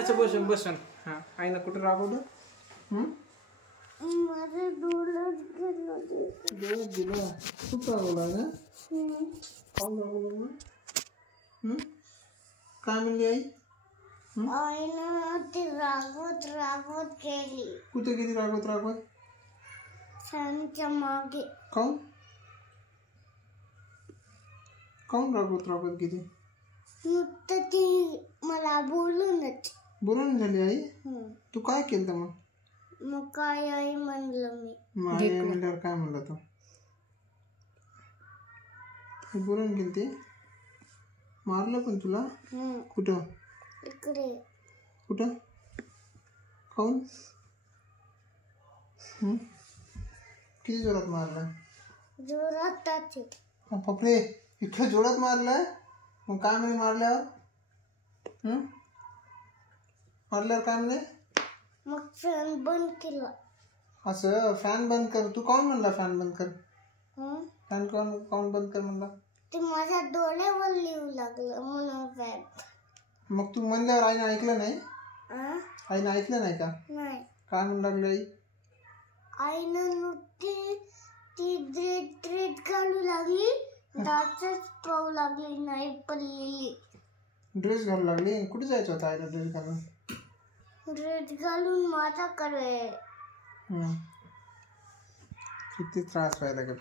अच्छा बसन बसन हां आईनं कुठं राबवलं माझं डोळं गेलं खूप राबवला ना काऊन राबवलं काय म्हणली आई आईनं ती रागवत गेली कुठे गेली रागवत फॅनच्या मागे काऊन रागवत गेली नुकतं ती मला बोलून झाली आई तू काय केलं मग काय आई म्हणलं मी आई म्हणल्यावर काय म्हणलं तू बोलून गेली ती मारलं पण तुला कुठं इकडे कुठं काऊन किती जोरात मारलं जोरातच बापरे इतकं जोरात मारलं मग काय म्हणे मारल्यावर मारल्यावर काय म्हणे मग फॅन बंद केला असं फॅन बंद कर तू कोण म्हणला फॅन बंद कर फॅन कोण बंद कर म्हणला ते माझ्या डोळ्यावर लिहू लागलं म्हणून फॅन मग तू म्हणल्यावर आईनं ऐकलं नाही आईनं ऐकलं नाही का नाही काय म्हणू लागली आई आईनं नुकती ती ड्रेस घालू लागली दातच पाहू लागली नाही पडलेली ड्रेस घालू लागली कुठे जायचं होतं आईला ड्रेस घालून ड्रेस घालून माझ्याकडे किती त्रास व्हायला का